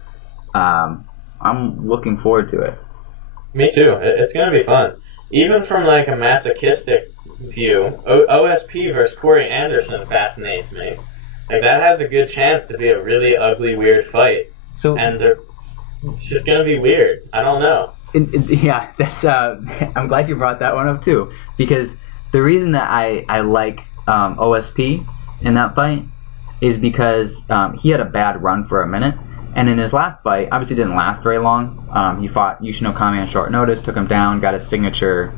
I'm looking forward to it. Me too. It's going to be fun. Even from, like, a masochistic view, OSP versus Corey Anderson fascinates me. Like, that has a good chance to be a really ugly, weird fight. And it's just gonna be weird. I don't know. Yeah, that's. I'm glad you brought that one up too, because the reason that I like OSP in that fight is because he had a bad run for a minute, and in his last fight, obviously didn't last very long. He fought Yushin Okami on short notice, took him down, got his signature.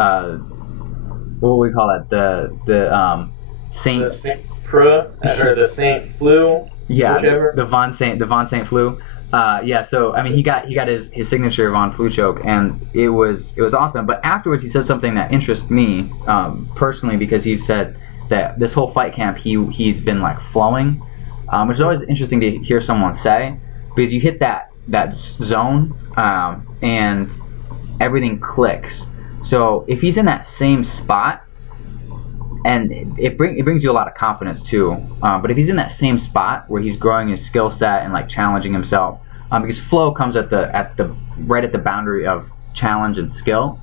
What would we call that? The Saint. The Saint Preux, or the Saint Flu. Yeah, whichever. the Von Saint Flu. So I mean, he got his signature Von Flu choke, and it was awesome. But afterwards, he said something that interests me personally, because he said that this whole fight camp he's been like flowing, which is always interesting to hear someone say, because you hit that zone and everything clicks. So if he's in that same spot, and it brings you a lot of confidence too. But if he's in that same spot where he's growing his skill set and like challenging himself, because flow comes right at the boundary of challenge and skill,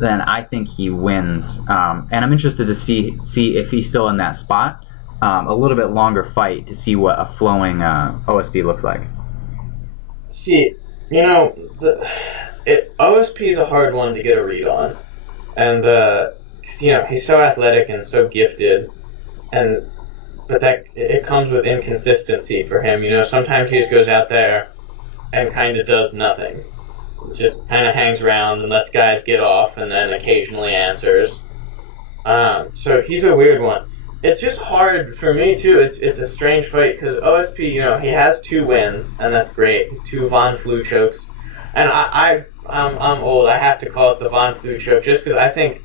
then I think he wins. And I'm interested to see if he's still in that spot. A little bit longer fight to see what a flowing OSP looks like. See, OSP is a hard one to get a read on, and he's so athletic and so gifted, but that it comes with inconsistency for him. Sometimes he just goes out there and kind of does nothing, just kind of hangs around and lets guys get off, and then occasionally answers. So he's a weird one. It's just hard for me too. It's a strange fight because OSP, he has 2 wins, and that's great. 2 Von Flu chokes, and I'm old. I have to call it the Von Flu choke just because I think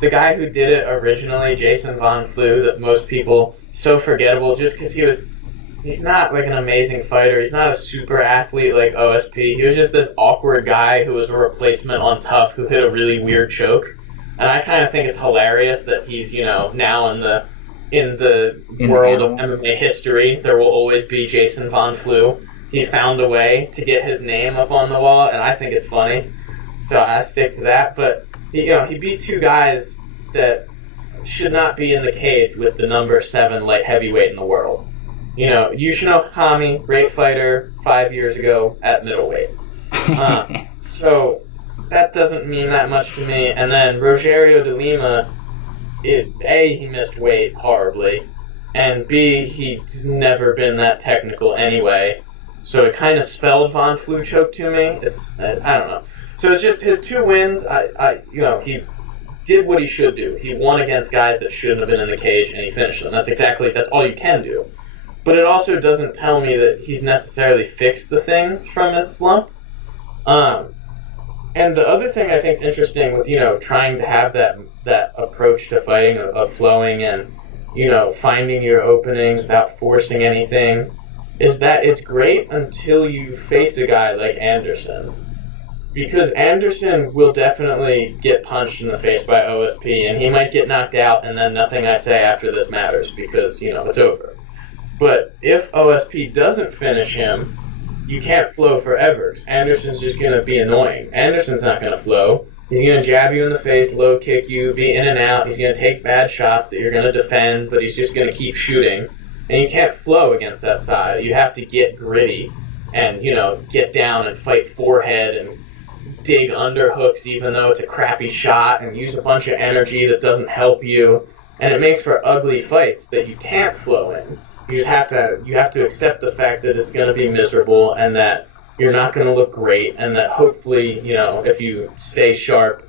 the guy who did it originally, Jason Von Flu, that most people so forgettable just because he's not like an amazing fighter. He's not a super athlete like OSP. He was just this awkward guy who was a replacement on Tough who hit a really weird choke. And I kind of think it's hilarious that he's, now in the world of MMA history, there will always be Jason Von Flu. He found a way to get his name up on the wall, and I think it's funny. So I stick to that. But he beat 2 guys that should not be in the cage with the number 7 light heavyweight in the world. Yushin Okami, great fighter 5 years ago at middleweight. So that doesn't mean that much to me. And then Rogerio de Lima, A, he missed weight horribly, and B, he's never been that technical anyway. So it kind of spelled Von Fluchoke to me. I don't know. So it's just his 2 wins. He did what he should do. He won against guys that shouldn't have been in the cage, and he finished them. That's all you can do. But it also doesn't tell me that he's necessarily fixed the things from his slump. And the other thing I think is interesting with, trying to have that approach to fighting of flowing and, finding your openings without forcing anything, is that it's great until you face a guy like Anderson. Because Anderson will definitely get punched in the face by OSP, and he might get knocked out, and then nothing I say after this matters because, it's over. But if OSP doesn't finish him, you can't flow forever. Anderson's just going to be annoying. Anderson's not going to flow. He's going to jab you in the face, low kick you, be in and out. He's going to take bad shots that you're going to defend, but he's just going to keep shooting. And you can't flow against that side. You have to get gritty and, get down and fight forehead and dig underhooks even though it's a crappy shot and use a bunch of energy that doesn't help you. And it makes for ugly fights that you can't flow in. You have to accept the fact that it's going to be miserable and that you're not going to look great, and that hopefully, if you stay sharp,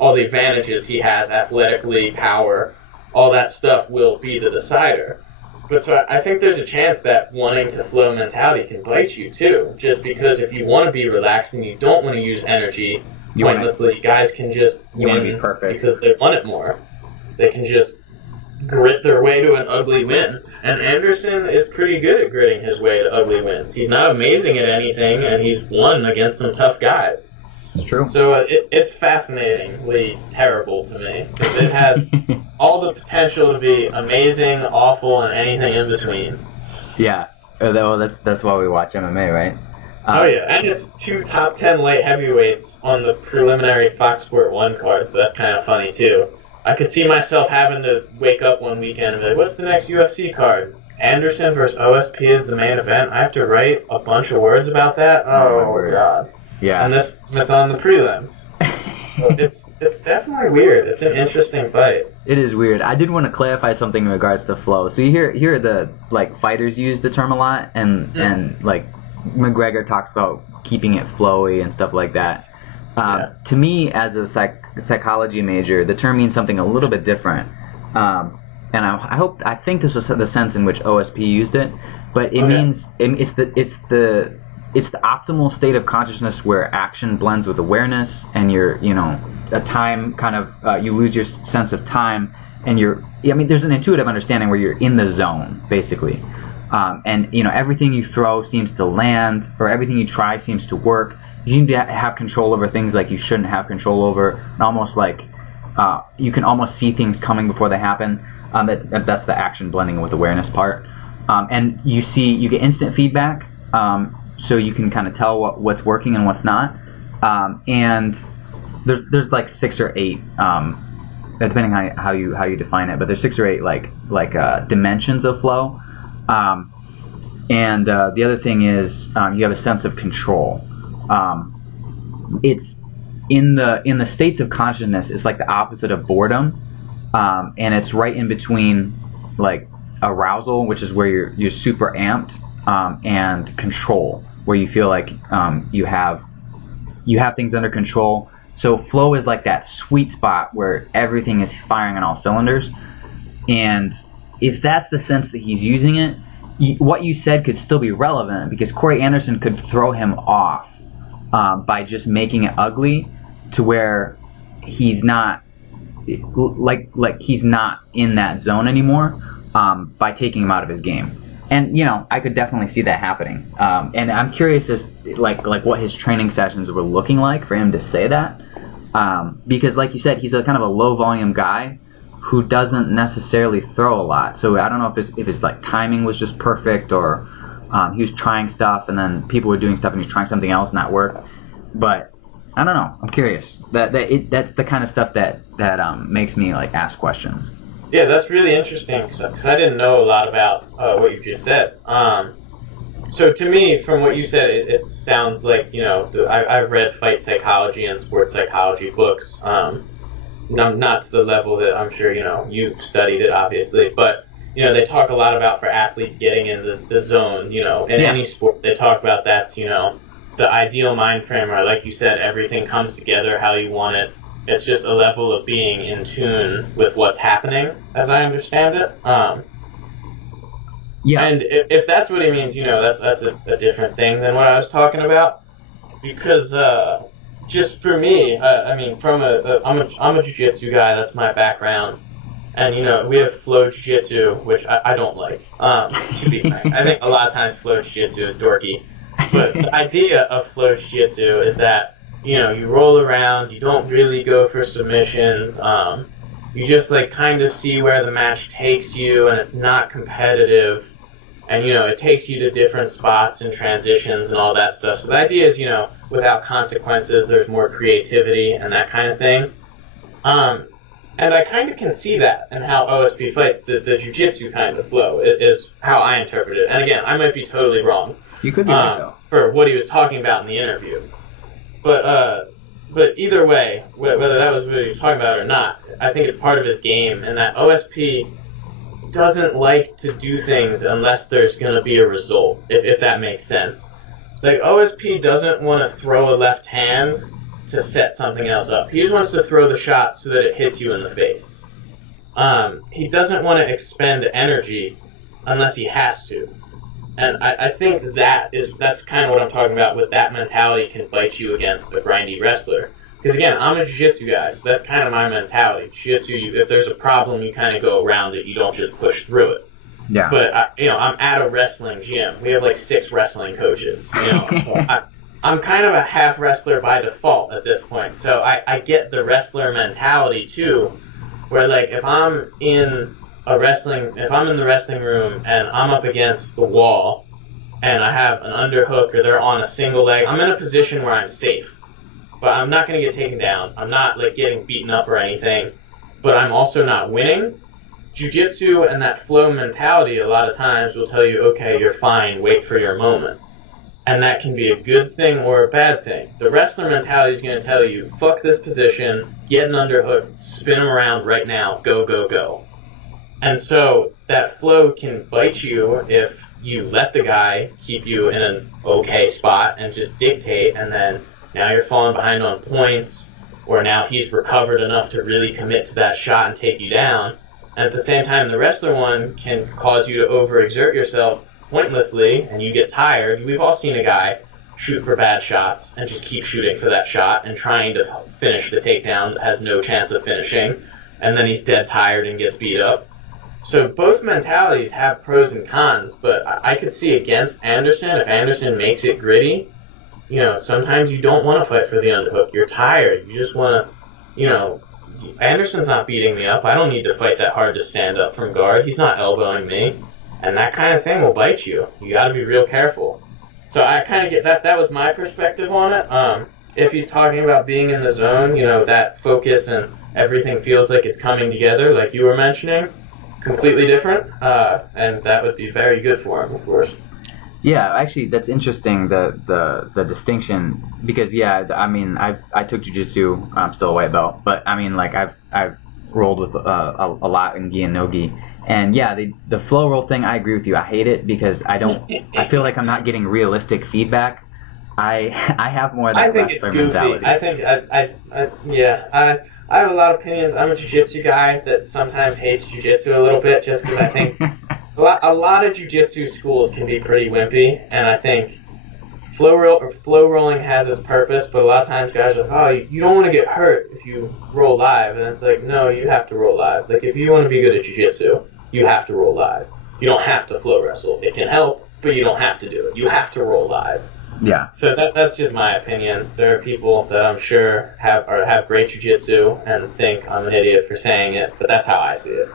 all the advantages he has athletically, power, all that stuff will be the decider. But so I think there's a chance that wanting to flow mentality can bite you too, just because if you want to be relaxed and you don't want to use energy pointlessly, guys can just win be perfect because they want it more. They can just grit their way to an ugly win. And Anderson is pretty good at gritting his way to ugly wins. He's not amazing at anything, and he's won against some tough guys. It's true. So it's fascinatingly terrible to me, because it has all the potential to be amazing, awful, and anything in between. Yeah. Well, that's why we watch MMA, right? Oh, yeah. And it's 2 top 10 light heavyweights on the preliminary Fox Sport 1 card, so that's kind of funny, too. I could see myself having to wake up one weekend and be like, what's the next UFC card? Anderson versus OSP is the main event. I have to write a bunch of words about that? Oh, God. Yeah. And it's on the prelims. So it's definitely weird. It's an interesting fight. It is weird. I did want to clarify something in regards to flow. So you hear the fighters use the term a lot, and McGregor talks about keeping it flowy and stuff like that. To me, as a psychology major, the term means something a little bit different. And I think this was the sense in which OSP used it, but it means it's the optimal state of consciousness where action blends with awareness, and you're a time kind of you lose your sense of time, and there's an intuitive understanding where you're in the zone basically, and everything you throw seems to land, or everything you try seems to work. You need to have control over things like you shouldn't have control over, and almost like you can almost see things coming before they happen. That's the action blending with awareness part. And you get instant feedback, so you can kind of tell what's working and what's not. And there's like 6 or 8, depending on how you define it, but there's 6 or 8 like dimensions of flow. And the other thing is you have a sense of control. It's in the states of consciousness. It's like the opposite of boredom, and it's right in between like arousal, which is where you're super amped, and control, where you feel like you have things under control. So flow is like that sweet spot where everything is firing on all cylinders. And if that's the sense that he's using it, what you said could still be relevant, because Corey Anderson could throw him off by just making it ugly to where he's not he's not in that zone anymore, by taking him out of his game. And I could definitely see that happening. And I'm curious as like what his training sessions were looking like for him to say that, because like you said, he's a kind of a low volume guy who doesn't necessarily throw a lot. So I don't know if his like timing was just perfect, or he was trying stuff and then people were doing stuff and he was trying something else and that worked. But I don't know. I'm curious. That's the kind of stuff that makes me like ask questions. Yeah, that's really interesting because I didn't know a lot about what you just said. So to me, from what you said, it sounds like, I've read fight psychology and sports psychology books. Not to the level that I'm sure, you've studied it, obviously, but, they talk a lot about for athletes getting in the zone, in any sport. They talk about that's, the ideal mind frame, or like you said, everything comes together how you want it. It's just a level of being in tune with what's happening, as I understand it. Yeah. And if that's what he means, that's a different thing than what I was talking about. Because just for me, I'm a jiu-jitsu guy. That's my background. And we have flow jiu-jitsu, which I don't like. To be frank, I think a lot of times flow jiu-jitsu is dorky. But the idea of flow jiu-jitsu is that you roll around, you don't really go for submissions. You just kind of see where the match takes you, and it's not competitive. And, it takes you to different spots and transitions and all that stuff. So the idea is, without consequences, there's more creativity and that kind of thing. And I kind of can see that in how OSP fights. The jiu-jitsu kind of flow is how I interpret it. And again, I might be totally wrong. You could be right, though. For what he was talking about in the interview. But either way, whether that was what he was talking about or not, I think it's part of his game, and that OSP doesn't like to do things unless there's going to be a result, if that makes sense. OSP doesn't want to throw a left hand to set something else up. He just wants to throw the shot so that it hits you in the face. He doesn't want to expend energy unless he has to. And I think that's kind of what I'm talking about with that mentality can bite you against a grindy wrestler. Because again, I'm a jiu-jitsu guy, so that's kind of my mentality. Jiu-jitsu, if there's a problem, you kind of go around it. You don't just push through it. Yeah. But I'm at a wrestling gym. We have 6 wrestling coaches. So I'm kind of a half wrestler by default at this point. So I get the wrestler mentality too, where if I'm in the wrestling room and I'm up against the wall and I have an underhook or they're on a single leg, I'm in a position where I'm safe. But I'm not going to get taken down. I'm not getting beaten up or anything. But I'm also not winning. Jiu-jitsu and that flow mentality a lot of times will tell you, okay, you're fine, wait for your moment. And that can be a good thing or a bad thing. The wrestler mentality is going to tell you, fuck this position, get an underhook, spin him around right now, go, go, go. And so that flow can bite you if you let the guy keep you in an okay spot and just dictate, and then now you're falling behind on points, or now he's recovered enough to really commit to that shot and take you down. And at the same time, the wrestler one can cause you to overexert yourself pointlessly, and you get tired. We've all seen a guy shoot for bad shots and just keep shooting for that shot and trying to finish the takedown that has no chance of finishing, and then he's dead tired and gets beat up. So both mentalities have pros and cons, but I could see against Anderson, if Anderson makes it gritty, sometimes you don't want to fight for the underhook. You're tired. You just want to, Anderson's not beating me up. I don't need to fight that hard to stand up from guard. He's not elbowing me. And that kind of thing will bite you. You got to be real careful. So I kind of get that. That was my perspective on it. If he's talking about being in the zone, that focus and everything feels like it's coming together, like you were mentioning, completely different. And that would be very good for him, of course. Yeah, actually, that's interesting, the distinction, because I took jiu-jitsu. I'm still a white belt, but I've rolled with a lot in gi and no gi, and the flow roll thing, I agree with you. I hate it because I feel like I'm not getting realistic feedback. I have more of that wrestler mentality. I think I have a lot of opinions. I'm a jiu-jitsu guy that sometimes hates jiu-jitsu a little bit just because I think a lot of jiu-jitsu schools can be pretty wimpy, and I think flow rolling has its purpose, but a lot of times guys are like, oh, you don't want to get hurt if you roll live, and it's like, no, you have to roll live. If you want to be good at jiu-jitsu, you have to roll live. You don't have to flow wrestle. It can help, but you don't have to do it. You have to roll live. Yeah. So that's just my opinion. There are people that I'm sure have great jiu-jitsu and think I'm an idiot for saying it, but that's how I see it.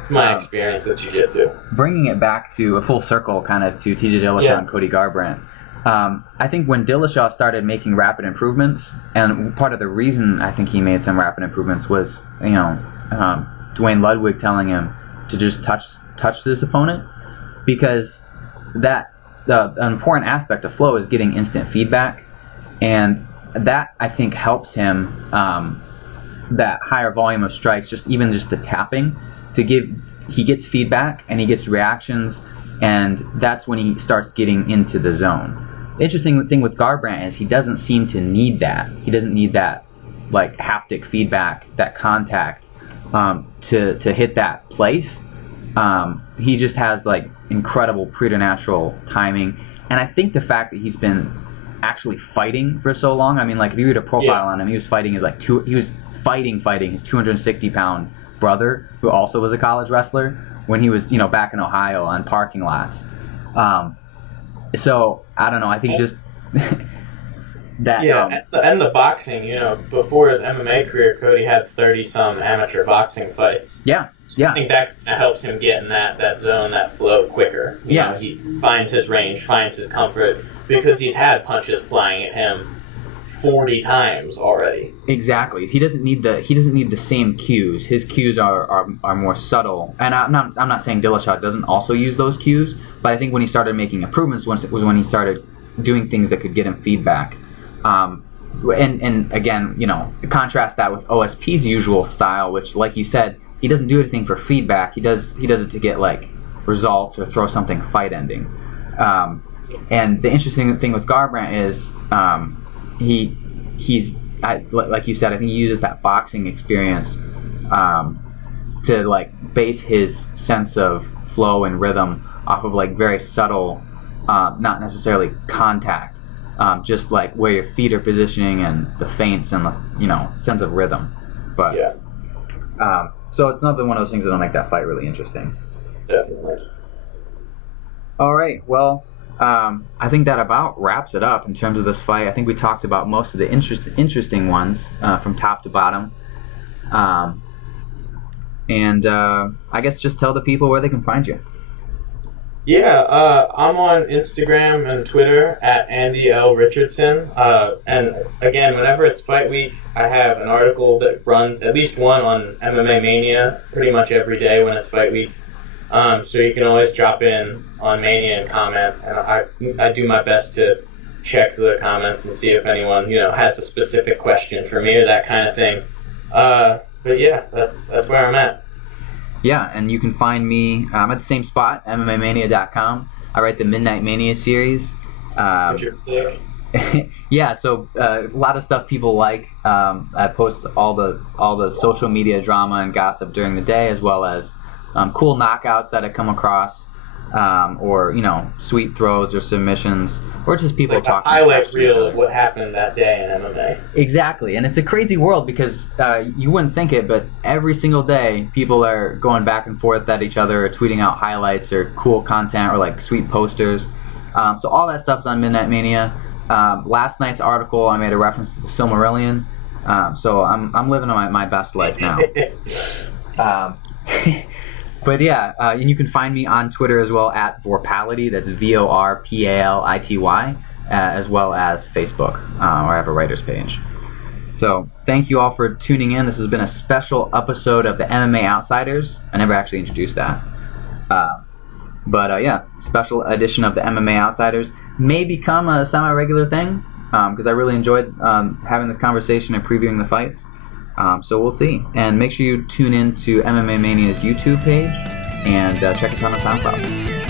It's my experience with jiu-jitsu. Bringing it back to a full circle kind of to TJ Dillashaw and Cody Garbrandt, I think when Dillashaw started making rapid improvements, and part of the reason I think he made some rapid improvements was, Dwayne Ludwig telling him to just touch this opponent, because an important aspect of flow is getting instant feedback, and that I think helps him, that higher volume of strikes, just the tapping, he gets feedback and he gets reactions, and that's when he starts getting into the zone. The interesting thing with Garbrandt is he doesn't seem to need that. He doesn't need that like haptic feedback, that contact, to hit that place. He just has like incredible preternatural timing, and I think the fact that he's been actually fighting for so long. I mean, like if you read a profile on him, he was fighting his fighting his 260-pound brother, who also was a college wrestler, when he was back in Ohio on parking lots. So I don't know. I think just that. And the boxing. Before his MMA career, Cody had 30-some amateur boxing fights. Yeah. I think that helps him get in that zone, that flow quicker. He finds his range, finds his comfort, because he's had punches flying at him 40 times already. Exactly. He doesn't need the same cues. His cues are more subtle. And I'm not saying Dillashaw doesn't also use those cues, but I think when he started making improvements was when he started doing things that could get him feedback. And again, contrast that with OSP's usual style, which, like you said, he doesn't do anything for feedback. He does it to get like results or throw something fight ending. And the interesting thing with Garbrandt is like you said, I think he uses that boxing experience to like base his sense of flow and rhythm off of like very subtle, not necessarily contact, just like where your feet are positioning and the feints and the sense of rhythm. But so it's another one of those things that'll make that fight really interesting. Definitely. All right, well, I think that about wraps it up in terms of this fight. I think we talked about most of the interesting ones from top to bottom. And I guess just tell the people where they can find you. Yeah, I'm on Instagram and Twitter at Andy L. Richardson. And again, whenever it's fight week, I have an article that runs, at least one, on MMA Mania pretty much every day when it's fight week. So you can always drop in on Mania and comment, and I do my best to check the comments and see if anyone has a specific question for me or that kind of thing. But yeah, that's where I'm at. Yeah, and you can find me at the same spot, MMAmania.com. I write the Midnight Mania series. Which is sick. Yeah, so a lot of stuff people like. I post all the social media drama and gossip during the day, as well as cool knockouts that I come across, or sweet throws or submissions, or just people talking. Highlight reel of what happened that day in MMA. Exactly, and it's a crazy world because you wouldn't think it, but every single day people are going back and forth at each other, or tweeting out highlights or cool content or like sweet posters. So all that stuff's on Midnight Mania. Last night's article, I made a reference to the Silmarillion, so I'm living my best life now. But yeah, and you can find me on Twitter as well at Vorpality. That's VORPALITY, as well as Facebook, where I have a writer's page. So thank you all for tuning in. This has been a special episode of the MMA Outsiders. I never actually introduced that. But yeah, special edition of the MMA Outsiders may become a semi-regular thing, because I really enjoyed having this conversation and previewing the fights. So we'll see. And make sure you tune in to MMA Mania's YouTube page and check us out on SoundCloud.